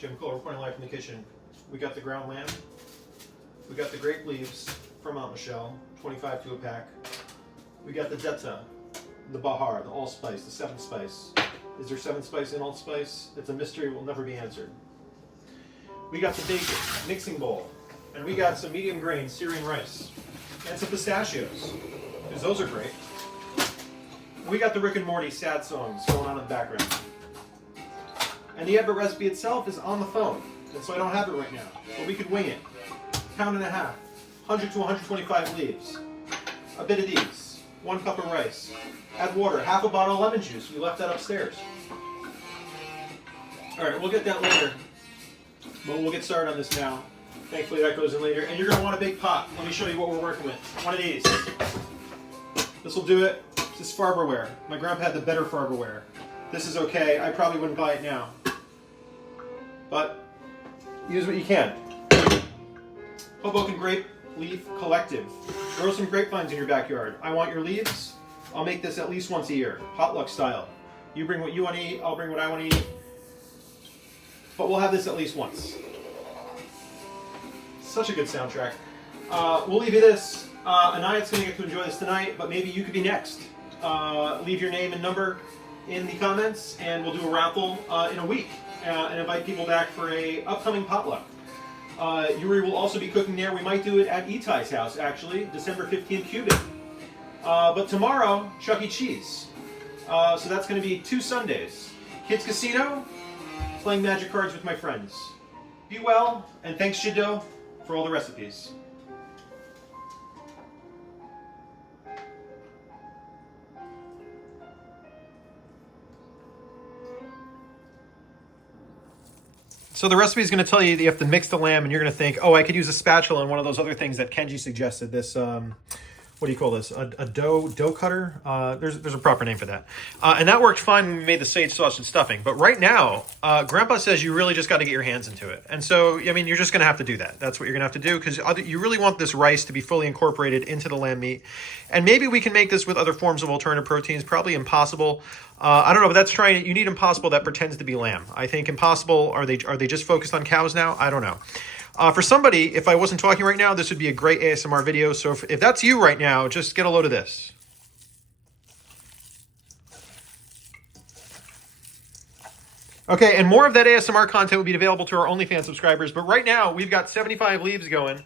Jmikola reporting live from the kitchen. We got the ground lamb. We got the grape leaves from Aunt Michelle, 25 to a pack. We got the detta, the bahar, the allspice, the 7 spice. Is there 7 spice in allspice? It's a mystery, will never be answered. We got the bacon, mixing bowl, and we got some medium grain Syrian rice, and some pistachios, because those are great. We got the Rick and Morty sad songs going on in the background. And the Everett recipe itself is on the phone, and so I don't have it right now, but we could wing it. Pound and a half, 100 to 125 leaves, a bit of these, 1 cup of rice, add water, half a bottle of lemon juice. We left that upstairs. All right, we'll get that later, but we'll get started on this now. Thankfully that goes in later, and you're gonna want a big pot. Let me show you what we're working with. One of these. This will do it. This is Farberware. My grandpa had the better Farberware. This is okay. I probably wouldn't buy it now, but use what you can. Hoboken Grape Leaf Collective. Grow some grapevines in your backyard. I want your leaves. I'll make this at least once a year, potluck style. You bring what you want to eat, I'll bring what I want to eat. But we'll have this at least once. Such a good soundtrack. We'll leave you this. Anayat's going to get to enjoy this tonight, but maybe you could be next. Leave your name and number in the comments, and we'll do a raffle in a week and invite people back for a upcoming potluck. Yuri will also be cooking there. We might do it at Itai's house, actually, December 15th, Cuban. But tomorrow, Chuck E. Cheese. So that's going to be 2 Sundays. Kids Casino, playing magic cards with my friends. Be well, and thanks, Jado, for all the recipes. So the recipe is going to tell you that you have to mix the lamb, and you're going to think, oh, I could use a spatula and one of those other things that Kenji suggested. This, what do you call this? A dough cutter? There's a proper name for that. And that worked fine when we made the sage sausage stuffing. But right now, Grandpa says you really just got to get your hands into it. And so, I mean, you're just going to have to do that. That's what you're going to have to do, because you really want this rice to be fully incorporated into the lamb meat. And maybe we can make this with other forms of alternative proteins. Probably Impossible. I don't know, but that's trying. You need Impossible that pretends to be lamb. I think Impossible, are they just focused on cows now? I don't know. For somebody, if I wasn't talking right now, this would be a great ASMR video. So if that's you right now, just get a load of this. Okay, and more of that ASMR content will be available to our OnlyFans subscribers. But right now, we've got 75 leaves going.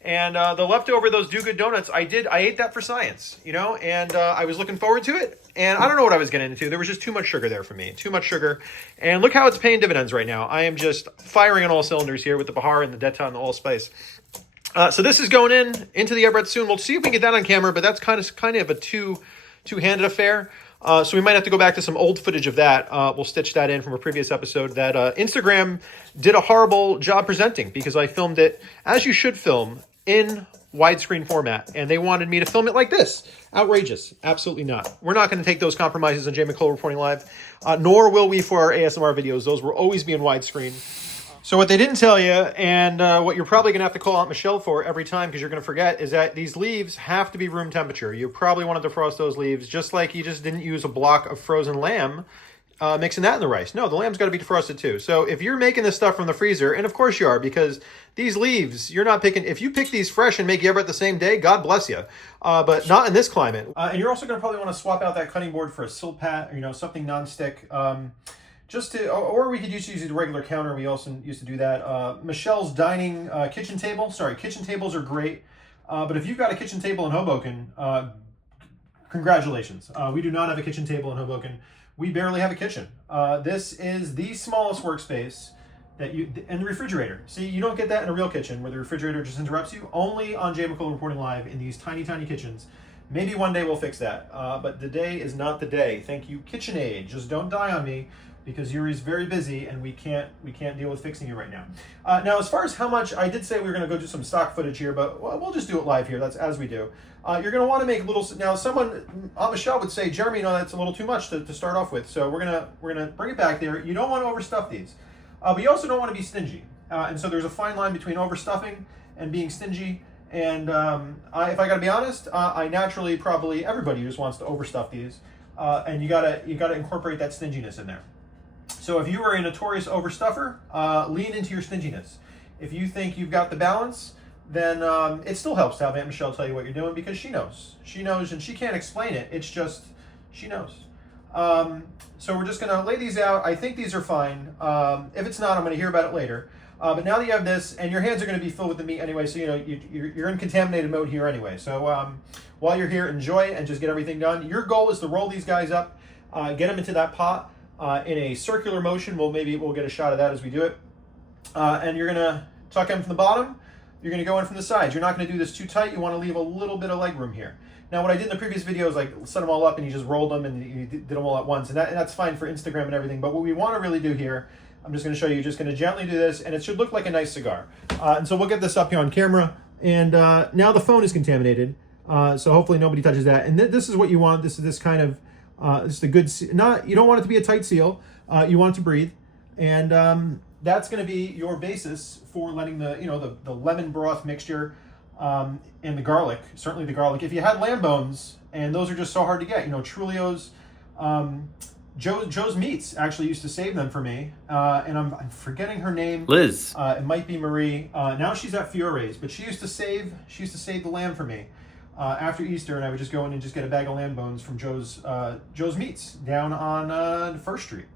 And the leftover, those Do Good Donuts, I ate that for science, you know, and I was looking forward to it. And I don't know what I was getting into. There was just too much sugar there for me, too much sugar. And look how it's paying dividends right now. I am just firing on all cylinders here with the bahar and the detta and the allspice. So this is going into the Everett soon. We'll see if we can get that on camera, but that's kind of a two-handed affair. So we might have to go back to some old footage of that. We'll stitch that in from a previous episode that Instagram did a horrible job presenting, because I filmed it as you should film, in widescreen format, and they wanted me to film it like this. Outrageous. Absolutely not. We're not going to take those compromises on Jmikola Reporting Live, nor will we for our ASMR videos. Those will always be in widescreen. So what they didn't tell you, and what you're probably going to have to call Aunt Michelle for every time, because you're going to forget, is that these leaves have to be room temperature. You probably want to defrost those leaves, just like you just didn't use a block of frozen lamb mixing that in the rice. No, the lamb's got to be defrosted too. So if you're making this stuff from the freezer, and of course you are, because these leaves, you're not picking, if you pick these fresh and make Everett the same day, God bless you. But not in this climate. And you're also going to probably want to swap out that cutting board for a silpat, you know, something non-stick. Just to, or we could use the regular counter. We also used to do that. Michelle's dining kitchen table. Sorry, kitchen tables are great. But if you've got a kitchen table in Hoboken, congratulations. We do not have a kitchen table in Hoboken. We barely have a kitchen. This is the smallest workspace that and the refrigerator. See, you don't get that in a real kitchen where the refrigerator just interrupts you. Only on Jmikola Reporting Live in these tiny, tiny kitchens. Maybe one day we'll fix that. But the day is not the day. Thank you, KitchenAid. Just don't die on me, because Yuri's very busy and we can't deal with fixing you right now. Now, as far as how much, I did say we were going to go do some stock footage here, but we'll just do it live here. That's as we do. You're going to want to make little. Now, Aunt Michelle would say, Jeremy, no, that's a little too much to start off with. So we're gonna bring it back there. You don't want to overstuff these, but you also don't want to be stingy. And so there's a fine line between overstuffing and being stingy. And if I got to be honest, I naturally probably everybody just wants to overstuff these, and you gotta incorporate that stinginess in there. So if you are a notorious overstuffer, lean into your stinginess. If you think you've got the balance, then it still helps to have Aunt Michelle tell you what you're doing, because she knows. She knows, and she can't explain it. It's just, she knows. So we're just going to lay these out. I think these are fine. If it's not, I'm going to hear about it later. But now that you have this, and your hands are going to be filled with the meat anyway, so you're in contaminated mode here anyway. So while you're here, enjoy and just get everything done. Your goal is to roll these guys up, get them into that pot in a circular motion. Maybe we'll get a shot of that as we do it. And you're going to tuck in from the bottom. You're going to go in from the sides. You're not going to do this too tight. You want to leave a little bit of leg room here. Now, what I did in the previous video is like set them all up and you just rolled them and you did them all at once. And that's fine for Instagram and everything. But what we want to really do here, I'm just going to show you, just going to gently do this, and it should look like a nice cigar. And so we'll get this up here on camera. And now the phone is contaminated. So hopefully nobody touches that. And this is what you want. This is this kind of, this is a good, you don't want it to be a tight seal. You want it to breathe. And that's going to be your basis for letting the lemon broth mixture and the garlic, certainly the garlic. If you had lamb bones, and those are just so hard to get, Trulio's, Joe's Meats actually used to save them for me, and I'm forgetting her name. Liz. It might be Marie. Now she's at Fiore's, but she used to save the lamb for me after Easter, and I would just go in and just get a bag of lamb bones from Joe's Meats down on First Street.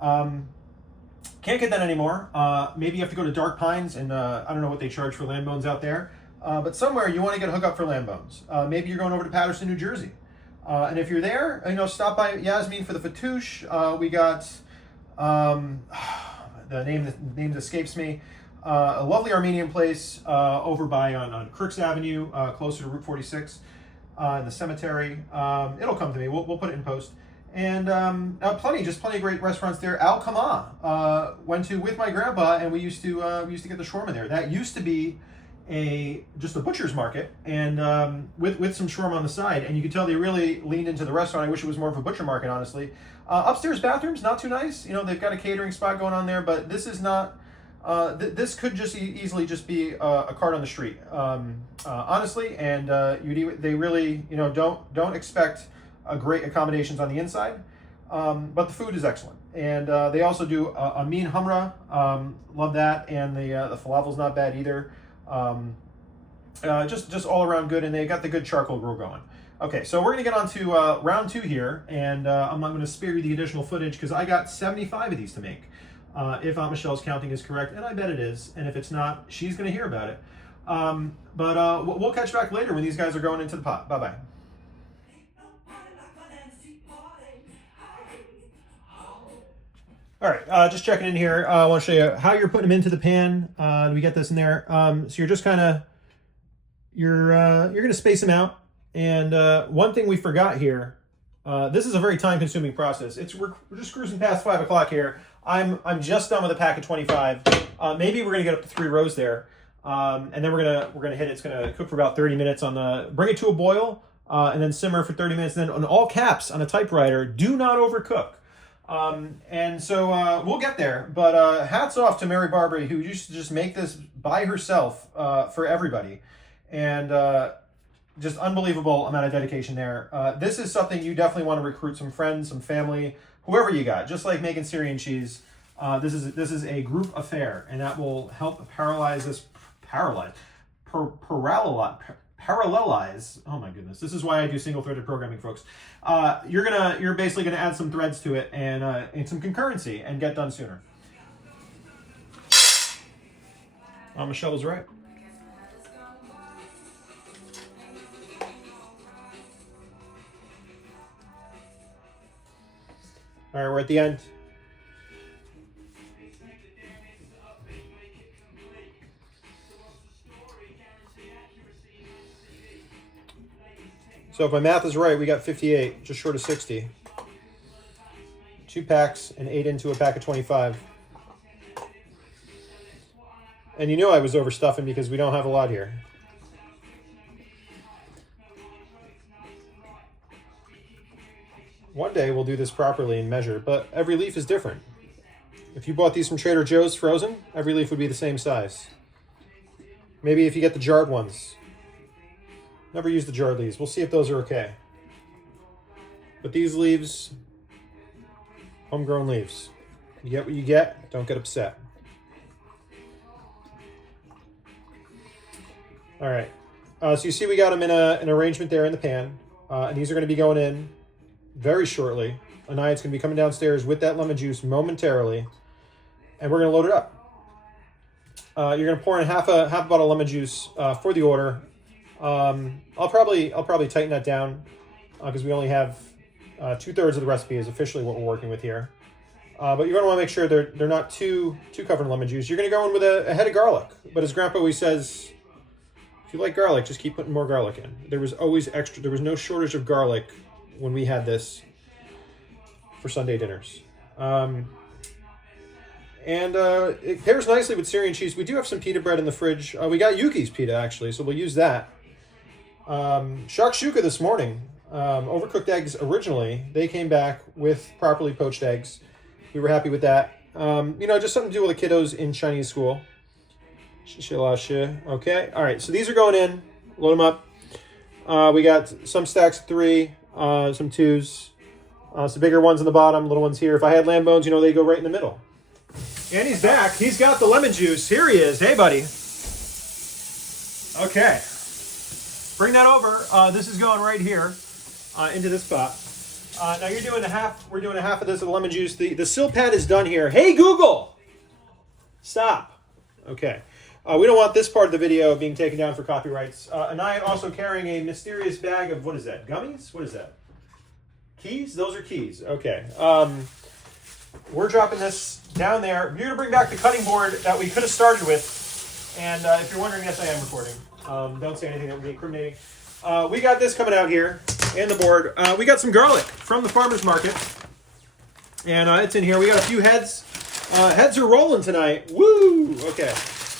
Can't get that anymore. Maybe you have to go to Dark Pines, and I don't know what they charge for lamb bones out there. But somewhere you want to get a hookup for lamb bones. Maybe you're going over to Patterson, New Jersey. And if you're there, stop by Yasmin for the fatouche. We got, the name escapes me, a lovely Armenian place over by on Crooks Avenue, closer to Route 46 in the cemetery. It'll come to me. We'll put it in post. And plenty of great restaurants there. Al Kama went to with my grandpa, and we used to get the shawarma there. That used to be just a butcher's market, and with some shawarma on the side, and you could tell they really leaned into the restaurant. I wish it was more of a butcher market, honestly. Upstairs bathrooms, not too nice. They've got a catering spot going on there, but this is not. This could just easily just be a cart on the street, honestly. And they really don't expect great accommodations on the inside, but the food is excellent. And they also do a mean humra, love that, and the falafel's not bad either. Just all around good, and they got the good charcoal grill going. Okay, so we're gonna get on to round 2 here, and I'm not gonna spare you the additional footage because I got 75 of these to make. If Aunt Michelle's counting is correct, and I bet it is, and if it's not, she's gonna hear about it. But we'll catch back later when these guys are going into the pot. Bye-bye. All right, just checking in here. I want to show you how you're putting them into the pan. We get this in there. So you're just kind of, you're going to space them out. And one thing we forgot here, this is a very time-consuming process. We're just cruising past 5 o'clock here. I'm just done with a pack of 25. Maybe we're going to get up to 3 rows there, and then we're gonna hit it. It's gonna cook for about 30 minutes bring it to a boil, and then simmer for 30 minutes. And then on all caps on a typewriter, do not overcook. And so we'll get there, but hats off to Mary Barbary, who used to just make this by herself for everybody, and just unbelievable amount of dedication there. This is something you definitely want to recruit some friends, some family, whoever you got. Just like making Syrian cheese, this is a group affair, and that will help parallelize. Oh my goodness, this is why I do single-threaded programming, folks. You're basically gonna add some threads to it and some concurrency and get done sooner. Michelle was right. All right, we're at the end. So if my math is right, we got 58, just short of 60. 2 packs and 8 into a pack of 25. And you knew I was overstuffing because we don't have a lot here. One day we'll do this properly and measure, but every leaf is different. If you bought these from Trader Joe's frozen, every leaf would be the same size. Maybe if you get the jarred ones. Never use the jarred leaves. We'll see if those are okay. But these leaves, homegrown leaves. You get what you get. Don't get upset. All right. So you see we got them in an arrangement there in the pan. And these are going to be going in very shortly. Anaya's going to be coming downstairs with that lemon juice momentarily. And we're going to load it up. You're going to pour in half a bottle of lemon juice for the order. I'll probably tighten that down because we only have 2/3 of the recipe is officially what we're working with here. But you're going to want to make sure they're not too covered in lemon juice. You're going to go in with a head of garlic. But as Grandpa always says, if you like garlic, just keep putting more garlic in. There was always extra. There was no shortage of garlic when we had this for Sunday dinners. It pairs nicely with Syrian cheese. We do have some pita bread in the fridge. We got Yuki's pita, actually, so we'll use that. Shakshuka this morning. Overcooked eggs originally. They came back with properly poached eggs. We were happy with that. Just something to do with the kiddos in Chinese school. Okay. All right. So these are going in. Load them up. We got some stacks of 3, some 2s, some bigger ones in the bottom, little ones here. If I had lamb bones, they go right in the middle. And he's back. He's got the lemon juice. Here he is. Hey, buddy. Okay. Bring that over. This is going right here into this pot. Now you're doing a half. We're doing a half of this of the lemon juice. The sill pad is done here. Hey, Google. Stop. Okay. We don't want this part of the video being taken down for copyrights. Anaya also carrying a mysterious bag of, what is that, gummies? What is that? Keys? Those are keys. Okay. We're dropping this down there. You're going to bring back the cutting board that we could have started with. And if you're wondering, yes, I am recording. Don't say anything that would be incriminating. We got this coming out here and the board. We got some garlic from the farmer's market. And it's in here. We got a few heads. Heads are rolling tonight. Woo! Okay.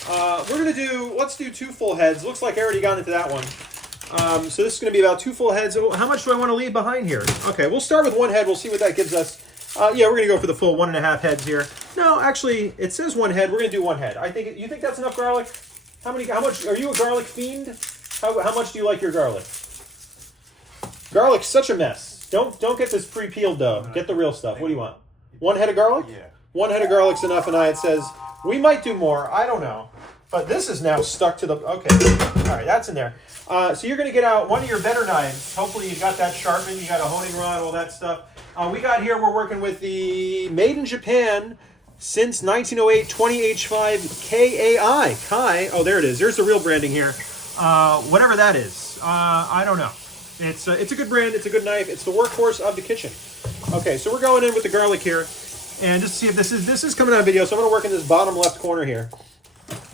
Let's do 2 full heads. Looks like I already got into that one. So this is going to be about 2 full heads. How much do I want to leave behind here? Okay, we'll start with 1 head. We'll see what that gives us. Yeah, we're going to go for the full 1.5 heads here. No, actually, it says 1 head. We're going to do 1 head. You think that's enough garlic? How much, are you a garlic fiend? How much do you like your garlic? Garlic's such a mess. Don't get this pre-peeled dough. Get the real stuff. What do you want? 1 head of garlic? Yeah. 1 head of garlic's enough, and it says, we might do more. I don't know. But this is now stuck to the... Okay. All right, that's in there. So you're going to get out one of your better knives. Hopefully you got that sharpened. You got a honing rod, all that stuff. We got here, we're working with the Made in Japan since 1908 20H5 KAI. Oh, there it is. There's the real branding here. Whatever that is. I don't know. It's a good brand. It's a good knife. It's the workhorse of the kitchen. Okay, so we're going in with the garlic here. And just to see if this is coming out of video. So I'm going to work in this bottom left corner here.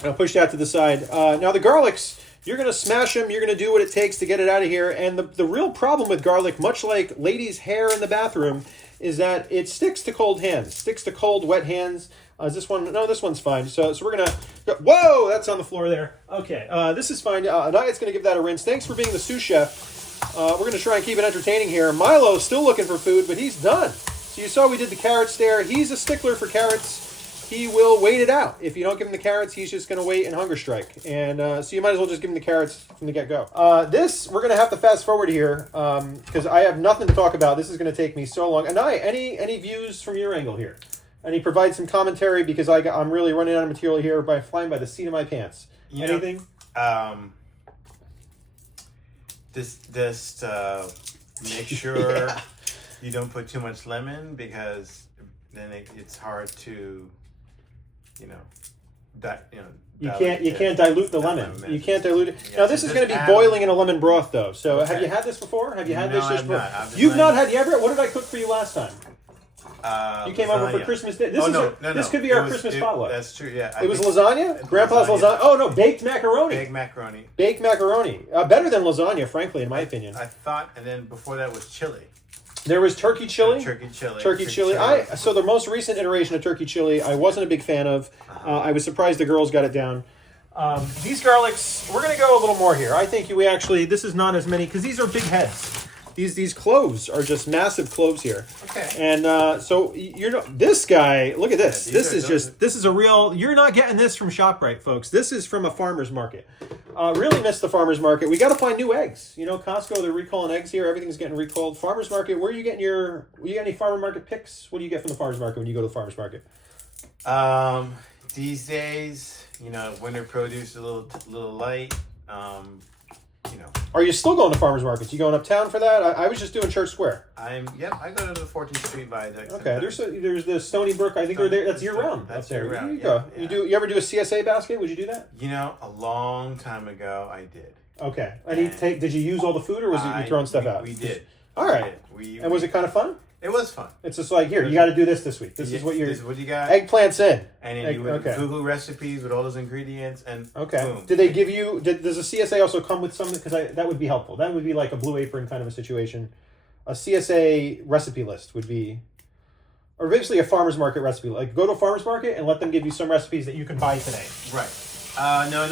I'll push that to the side. Now the garlics, you're going to smash them. You're going to do what it takes to get it out of here. And the real problem with garlic, much like ladies' hair in the bathroom, is that it sticks to cold hands. Sticks to cold, wet hands. Is this one? No, this one's fine. So we're going to... Whoa, that's on the floor there. Okay, this is fine. Anaya's going to give that a rinse. Thanks for being the sous chef. We're going to try and keep it entertaining here. Milo's still looking for food, but he's done. So you saw we did the carrots there. He's a stickler for carrots. He will wait it out. If you don't give him the carrots, he's just going to wait and hunger strike. And so you might as well just give him the carrots from the get-go. This, we're going to have to fast forward here because I have nothing to talk about. This is going to take me so long. Anaya, any views from your angle here? And he provides some commentary because I'm really running out of material here by flying by the seat of my pants. Anything? Just make sure you don't put too much lemon because then it's hard to, you can't dilute the lemon. You can't dilute it. Yeah, now this is going to be boiling in a lemon broth though. So have you had this before? Have you had this dish before? You've not had. What did I cook for you last time? You came over for Christmas Day. This could be our Christmas potluck. That's true. Yeah. It was lasagna. Grandpa's lasagna. Oh no, baked macaroni. Baked macaroni. Better than lasagna, frankly, in my opinion. I thought, and then before that was chili. There was turkey chili. Turkey chili. So the most recent iteration of turkey chili, I wasn't a big fan of. I was surprised the girls got it down. These garlics, we're going to go a little more here. I think this is not as many, because these are big heads. These cloves are just massive cloves here. Okay. And so this guy, look at this. Yeah, This is a real. You're not getting this from ShopRite, folks. This is from a farmer's market. Really missed the farmer's market. We got to find new eggs. Costco, they're recalling eggs here. Everything's getting recalled. Farmer's market. Where are you getting you got any farmer market picks? What do you get from the farmer's market when you go to the farmer's market? These days, winter produce a little light. Are you still going to farmers markets? You going uptown for that? I was just doing Church Square. I go to the 14th Street Viaduct. Okay, there's the Stony Brook. I think they're there. That's year round. That's there. year round. There you go. Yeah. You ever do a CSA basket? Would you do that? A long time ago, I did. Okay. Did you use all the food, or was you throwing stuff out? We did. All right. And was it kind of fun? It was fun. It's just like, here, you got to do this week. This is what you got. Eggplants in. And then you would Google recipes with all those ingredients, and boom. Did they give you? Does a CSA also come with something? Because that would be helpful. That would be like a Blue Apron kind of a situation. A CSA recipe list would be, or basically a farmer's market recipe. Like go to a farmer's market and let them give you some recipes that you can buy today. Right. No.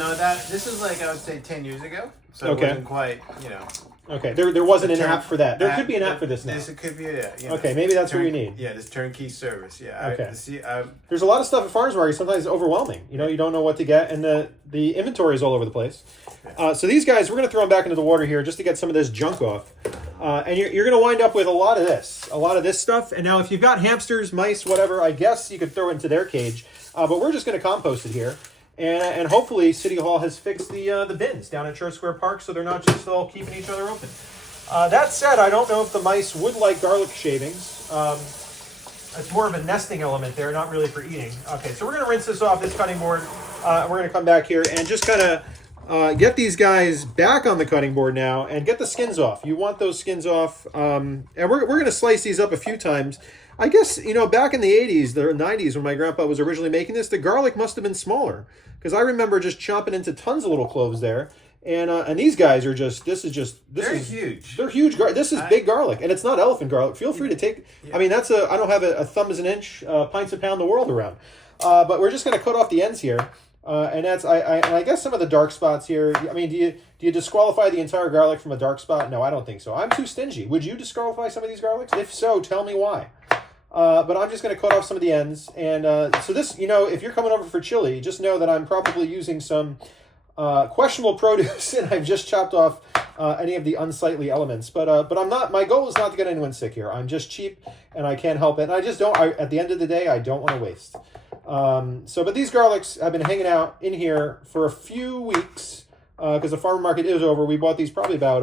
This is like I would say 10 years ago. So it wasn't quite. Okay, there wasn't an app for that. There could be an app for this now. It could be okay, maybe that's what we need. Yeah, this turnkey service. Yeah. Okay. There's a lot of stuff at farmers market. Sometimes it's overwhelming. You don't know what to get, and the inventory is all over the place. So these guys, we're going to throw them back into the water here just to get some of this junk off. And you're going to wind up with a lot of this stuff. And now if you've got hamsters, mice, whatever, I guess you could throw into their cage. But we're just going to compost it here. And hopefully City Hall has fixed the bins down at Church Square Park so they're not just all keeping each other open. That said, I don't know if the mice would like garlic shavings. It's more of a nesting element there, not really for eating. Okay, so we're going to rinse this off, this cutting board. We're going to come back here and just kind of get these guys back on the cutting board now and get the skins off. You want those skins off. And we're going to slice these up a few times. I guess, back in the 80s, the 90s, when my grandpa was originally making this, the garlic must have been smaller. Because I remember just chomping into tons of little cloves there. And these guys are just, they're huge. They're huge. This is big garlic. And it's not elephant garlic. Feel free to take, I mean, I don't have a thumb as an inch, pints a pound the world around. But we're just going to cut off the ends here. And that's, I guess some of the dark spots here, I mean, do you disqualify the entire garlic from a dark spot? No, I don't think so. I'm too stingy. Would you disqualify some of these garlics? If so, tell me why. But I'm just going to cut off some of the ends. And so this, if you're coming over for chili, just know that I'm probably using some questionable produce, and I've just chopped off any of the unsightly elements. But I'm not. My goal is not to get anyone sick here. I'm just cheap, and I can't help it. And I just don't. At the end of the day, I don't want to waste. But these garlics have been hanging out in here for a few weeks because the farmer market is over. We bought these probably about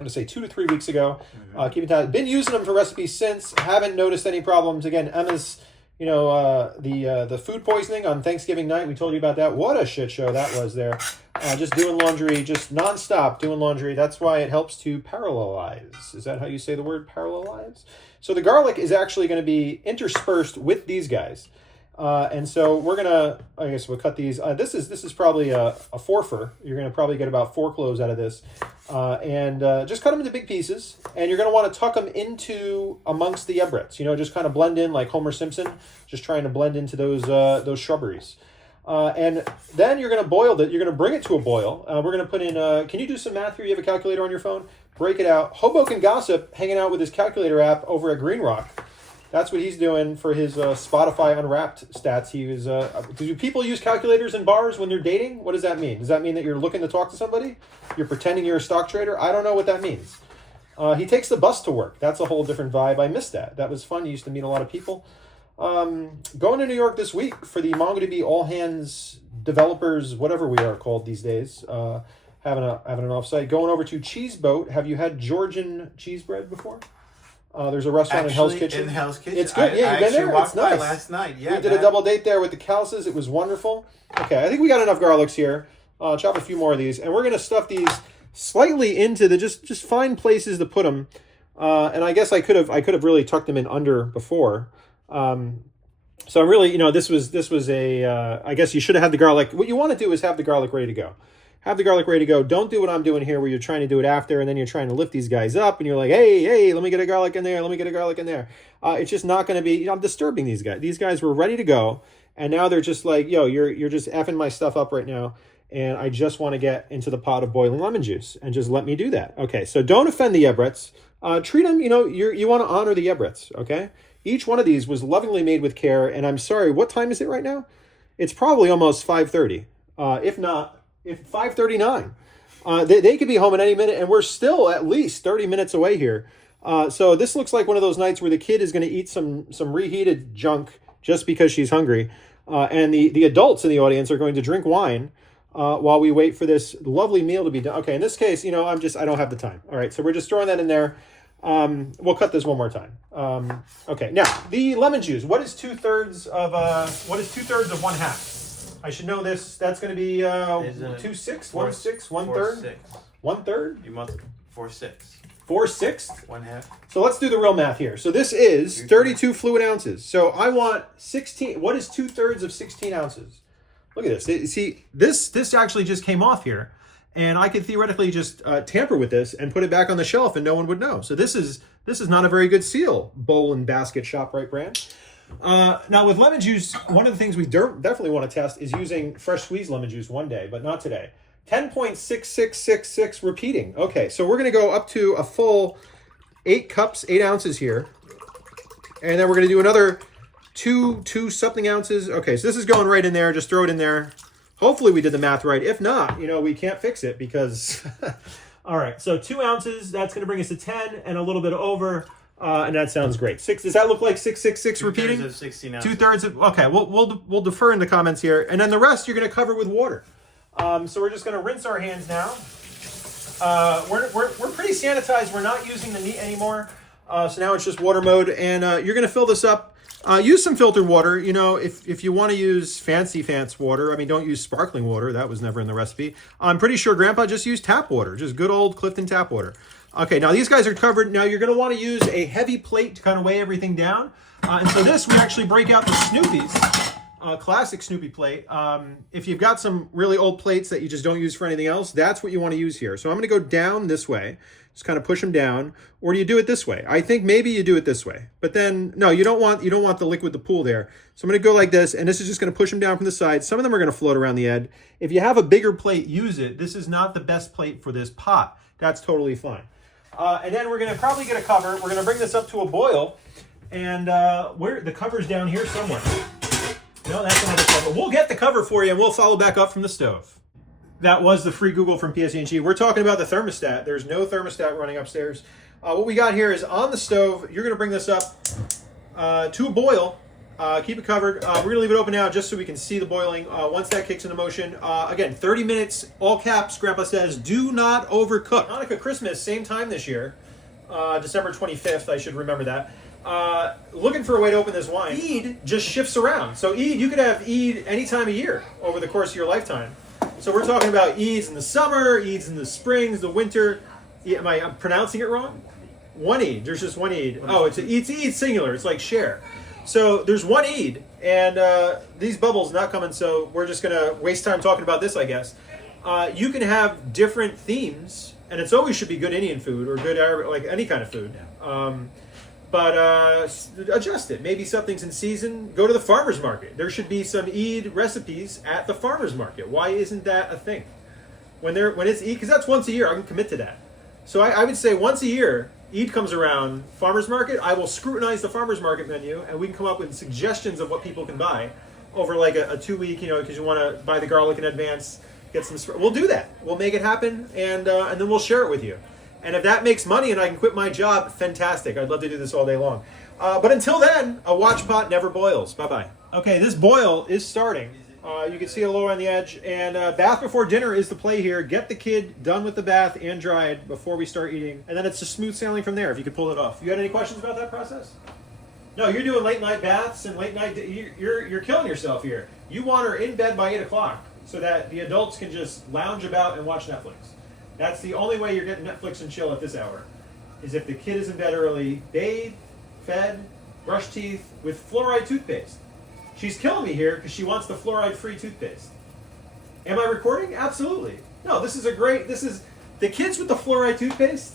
I'm going to say 2 to 3 weeks ago. Been using them for recipes since. Haven't noticed any problems. Again, Emma's, the food poisoning on Thanksgiving night. We told you about that. What a shit show that was there. Just doing laundry, just nonstop doing laundry. That's why it helps to parallelize. Is that how you say the word parallelize? So the garlic is actually going to be interspersed with these guys. And so we're gonna, I guess we'll cut these. This is probably a fourfer. You're gonna probably get about 4 cloves out of this, and just cut them into big pieces. And you're gonna want to tuck them into amongst the ebrets. Just kind of blend in like Homer Simpson, just trying to blend into those shrubberies. And then you're gonna boil it. You're gonna bring it to a boil. We're gonna put in. Can you do some math here? You have a calculator on your phone? Break it out. Hoboken Gossip hanging out with his calculator app over at Green Rock. That's what he's doing for his Spotify Unwrapped stats. He was. Do people use calculators in bars when they're dating? What does that mean? Does that mean that you're looking to talk to somebody? You're pretending you're a stock trader? I don't know what that means. He takes the bus to work. That's a whole different vibe. I missed that. That was fun. You used to meet a lot of people. Going to New York this week for the MongoDB All Hands Developers, whatever we are called these days. Having an offsite. Going over to Cheese Boat. Have you had Georgian cheese bread before? There's a restaurant in Hell's Kitchen. In Hell's Kitchen. It's good. Yeah, you've been there? It's nice. Last night. Yeah, we did a double date there with the Calces. It was wonderful. Okay, I think we got enough garlics here. Chop a few more of these. And we're going to stuff these slightly into the just find places to put them. And I guess I could have really tucked them in under before. So I'm really, this was a, I guess you should have had the garlic. What you want to do is have the garlic ready to go. Have the garlic ready to go. Don't do what I'm doing here where you're trying to do it after and then you're trying to lift these guys up and you're like, hey, let me get a garlic in there. Let me get a garlic in there. It's just not going to be, I'm disturbing these guys. These guys were ready to go. And now they're just like, yo, you're just effing my stuff up right now. and I just want to get into the pot of boiling lemon juice, and just let me do that. Okay, so don't offend the Yebrets. Treat them, you want to honor the Yebrets, okay? Each one of these was lovingly made with care, and I'm sorry, what time is it right now? It's probably almost 5:30, if 5:39. They could be home at any minute, and we're still at least 30 minutes away here. So this looks like one of those nights where the kid is going to eat some reheated junk just because she's hungry, and the adults in the audience are going to drink wine while we wait for this lovely meal to be done. Okay, in this case, I don't have the time. All right, so we're just throwing that in there. We'll cut this one more time. Okay, now the lemon juice. What is 2/3 of 1/2? I should know this. That's going to be 2/6, 1/6, 1/3, 1/3. You must 4/6. 4/6. 1/2. So let's do the real math here. So this is 32 fluid ounces. So I want 16. What is 2/3 of 16 ounces? Look at this. See, this actually just came off here, and I could theoretically just tamper with this and put it back on the shelf, and no one would know. So this is not a very good seal. Bowl and Basket ShopRite brand. Now with lemon juice, one of the things we definitely want to test is using fresh squeezed lemon juice one day, but not today. 10.6666 repeating. Okay, so we're going to go up to a full 8 ounces here. And then we're going to do another two something ounces. Okay, so this is going right in there. Just throw it in there. Hopefully we did the math right. If not, we can't fix it because... All right, so 2 ounces. That's going to bring us to 10 and a little bit over. And that sounds great. Does that look like 666 repeating? 2/3 of 16 ounces. 2/3 of... Okay, we'll defer in the comments here. And then the rest you're going to cover with water. So we're just going to rinse our hands now. We're pretty sanitized. We're not using the meat anymore. So now it's just water mode. And you're going to fill this up. Use some filtered water. If you want to use fancy water, don't use sparkling water. That was never in the recipe. I'm pretty sure Grandpa just used tap water. Just good old Clifton tap water. Okay, now these guys are covered. Now you're going to want to use a heavy plate to kind of weigh everything down. And so we actually break out the Snoopy's. Classic Snoopy plate. If you've got some really old plates that you just don't use for anything else, that's what you want to use here. So I'm going to go down this way, just kind of push them down, or do you do it this way? I think maybe you do it this way, but then no, you don't want the liquid to pool there. So I'm going to go like this, and this is just going to push them down from the side. Some of them are going to float around the edge. If you have a bigger plate, use it. This is not the best plate for this pot. That's totally fine. And then we're going to probably get a cover. We're going to bring this up to a boil, and the cover's down here somewhere. No, that's another cover. We'll get the cover for you, and we'll follow back up from the stove. That was the free Google from PSE&G. We're talking about the thermostat. There's no thermostat running upstairs. What we got here is on the stove. You're going to bring this up to a boil. Keep it covered. We're going to leave it open now just so we can see the boiling. Once that kicks into motion, again, 30 minutes, all caps, Grandpa says, do not overcook. Hanukkah, Christmas, same time this year. December 25th, I should remember that. Looking for a way to open this wine. Eid just shifts around. So Eid, you could have Eid any time of year over the course of your lifetime. So we're talking about Eids in the summer, Eids in the springs, the winter. Am I pronouncing it wrong? One Eid. There's just one Eid. Oh, it's Eid singular. It's like share. So there's one Eid, and these bubbles not coming, so we're just going to waste time talking about this, I guess. You can have different themes, and it's always should be good Indian food or good Arab, like any kind of food. But adjust it. Maybe something's in season. Go to the farmer's market. There should be some Eid recipes at the farmer's market. Why isn't that a thing? When it's Eid, because that's once a year. I can commit to that. So I would say once a year, Eid comes around, farmer's market. I will scrutinize the farmer's market menu, and we can come up with suggestions of what people can buy over like a 2-week, because you want to buy the garlic in advance, get some. We'll do that. We'll make it happen, and then we'll share it with you. And if that makes money and I can quit my job, fantastic. I'd love to do this all day long. But until then, a watch pot never boils. Bye-bye. Okay, this boil is starting. You can see it lower on the edge. And bath before dinner is the play here. Get the kid done with the bath and dried before we start eating. And then it's just smooth sailing from there if you could pull it off. You got any questions about that process? No, you're doing late night baths and late night. You're killing yourself here. You want her in bed by 8 o'clock so that the adults can just lounge about and watch Netflix. That's the only way you're getting Netflix and chill at this hour, is if the kid is in bed early, bathed, fed, brushed teeth with fluoride toothpaste. She's killing me here because she wants the fluoride-free toothpaste. Am I recording? Absolutely. No, this is the kids with the fluoride toothpaste,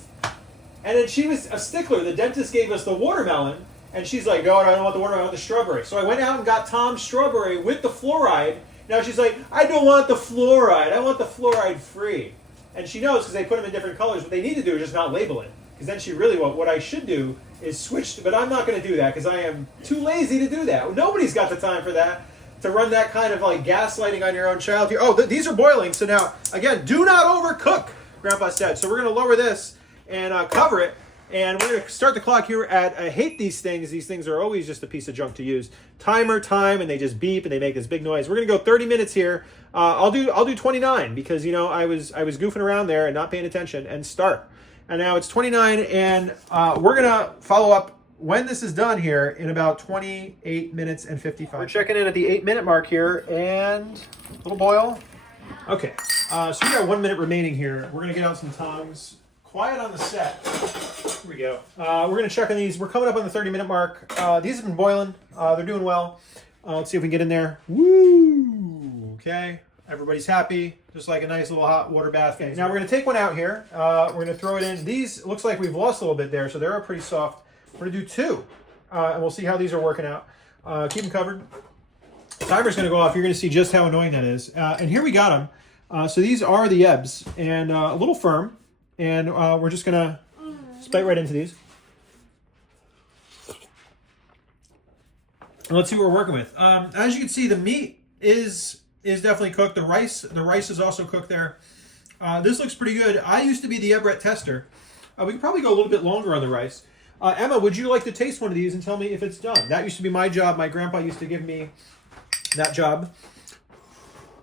and then she was a stickler. The dentist gave us the watermelon, and she's like, no, I don't want the watermelon, I want the strawberry. So I went out and got Tom's strawberry with the fluoride, Now she's like, I don't want the fluoride. I want the fluoride free. And she knows because they put them in different colors. What they need to do is just not label it. Because then she really won't. What I should do is switch, but I'm not going to do that because I am too lazy to do that. Nobody's got the time for that, to run that kind of like gaslighting on your own child. Here, oh, these are boiling. So now, again, do not overcook, Grandpa said. So we're going to lower this and cover it. And we're going to start the clock here at, I hate these things. These things are always just a piece of junk to use. Timer time, and they just beep and they make this big noise. We're going to go 30 minutes here. I'll do 29 because, you know, I was goofing around there and not paying attention, and start. And now it's 29, and we're going to follow up when this is done here in about 28 minutes and 55. We're checking in at the 8-minute mark here, and a little boil. Okay, so we got 1 minute remaining here. We're going to get out some tongs. Quiet on the set. Here we go. We're going to check on these. We're coming up on the 30-minute mark. These have been boiling. They're doing well. Let's see if we can get in there. Woo! Okay. Everybody's happy. Just like a nice little hot water bath. Okay. Now we're going to take one out here. We're going to throw it in. These, looks like we've lost a little bit there, so they're pretty soft. We're going to do 2. And we'll see how these are working out. Keep them covered. The timer's going to go off. You're going to see just how annoying that is. And here we got them. So these are the ebbs, and a little firm. And we're just going to bite right into these. And let's see what we're working with. As you can see, the meat is definitely cooked. The rice is also cooked there. This looks pretty good. I used to be the Everett tester. We could probably go a little bit longer on the rice. Emma, would you like to taste one of these and tell me if it's done? That used to be my job. My grandpa used to give me that job.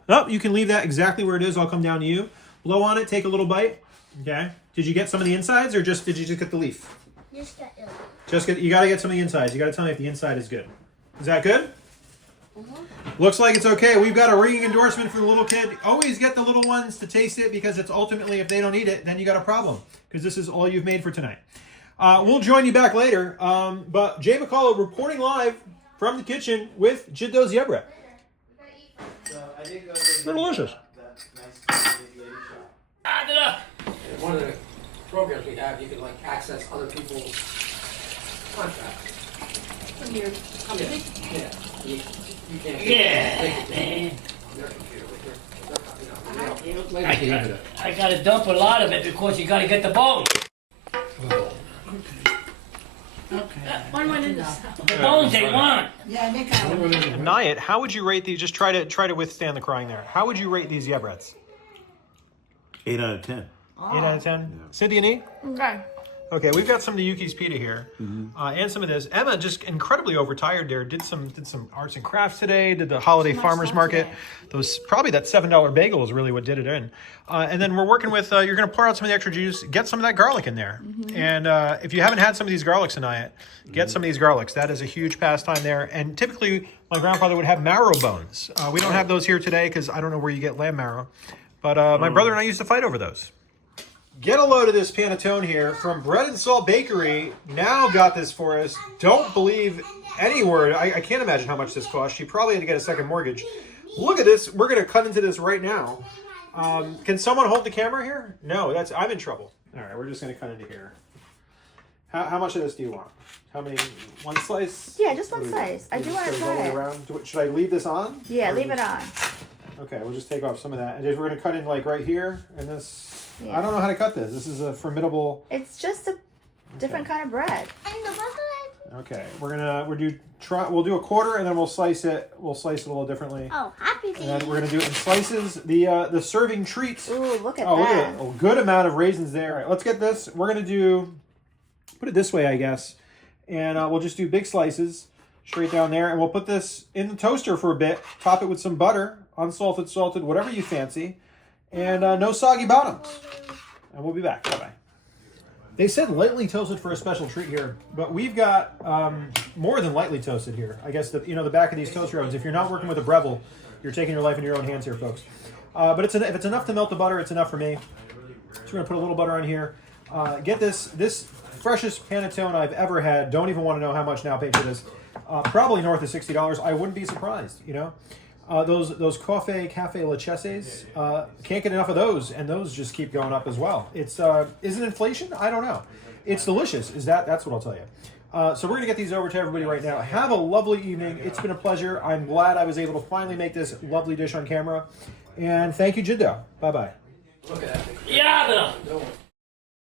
Oh, you can leave that exactly where it is. I'll come down to you. Blow on it. Take a little bite. Okay. Did you get some of the insides, or did you just get the leaf? You got to get some of the insides. You got to tell me if the inside is good. Is that good? Looks like it's okay. We've got a ringing endorsement for the little kid. Always get the little ones to taste it, because it's ultimately, if they don't eat it, then you got a problem, because this is all you've made for tonight. We'll join you back later. But Jmikola reporting live from the kitchen with Jiddo Zebra. They're delicious. One of the programs we have, you can like access other people's contracts. From your company? Yeah. You can't. Man. Their computer with their I gotta dump a lot of it because you gotta get the bone. One went in this. The bones they want. Yeah, they got it. Nayat, how would you rate these? Just try to withstand the crying there. How would you rate these Yebrets? 8 out of 10. 8 out of 10. Yeah. Cynthia Nee? Okay. Okay, we've got some of the Yuki's pita here, and some of this. Emma, just incredibly overtired there. Did some arts and crafts today. Did the holiday farmers market. Those probably that $7 bagel is really what did it in. And then we're working with. You're going to pour out some of the extra juice. Get some of that garlic in there. And if you haven't had some of these garlics tonight, get some of these garlics. That is a huge pastime there. And typically, my grandfather would have marrow bones. We don't have those here today because I don't know where you get lamb marrow. But my brother and I used to fight over those. Get a load of this panettone here from Bread and Salt Bakery. Now got this for us. Don't believe any word. I can't imagine how much this cost. She probably had to get a second mortgage. Look at this. We're going to cut into this right now. Can someone hold the camera here? No, I'm in trouble. All right, we're just going to cut into here. How much of this do you want? How many? One slice? Yeah, just one slice. I do want to try it. Around? Should I leave this on? Yeah, leave it on. Okay, we'll just take off some of that. And we're going to cut in like right here. And this... Yeah. I don't know how to cut this. This is a formidable... It's just a different kind of bread. Okay, we'll do a quarter, and then we'll slice it. We'll slice it a little differently. Oh, happy And then we're gonna do it in slices. The serving treats. Ooh, look at Look that. at it. A good amount of raisins there. All right, let's get this. We're gonna put it this way, I guess, and we'll just do big slices straight down there, and we'll put this in the toaster for a bit. Top it with some butter, unsalted, salted, whatever you fancy, and no soggy bottoms. And we'll be back. Bye bye. They said lightly toasted for a special treat here, but we've got more than lightly toasted here. I guess the back of these toaster ovens. If you're not working with a Breville, you're taking your life in your own hands here, folks. But if it's enough to melt the butter, it's enough for me. So we're gonna put a little butter on here. Get this freshest panettone I've ever had. Don't even want to know how much now paid for this. Probably north of $60. I wouldn't be surprised. Those cafe lecheses, can't get enough of those, and those just keep going up as well. It's is it inflation? I don't know. It's delicious. That's what I'll tell you. So we're going to get these over to everybody right now. Have a lovely evening. It's been a pleasure. I'm glad I was able to finally make this lovely dish on camera. And thank you, Jiddo. Bye-bye. Look at that. Yeah, Doing.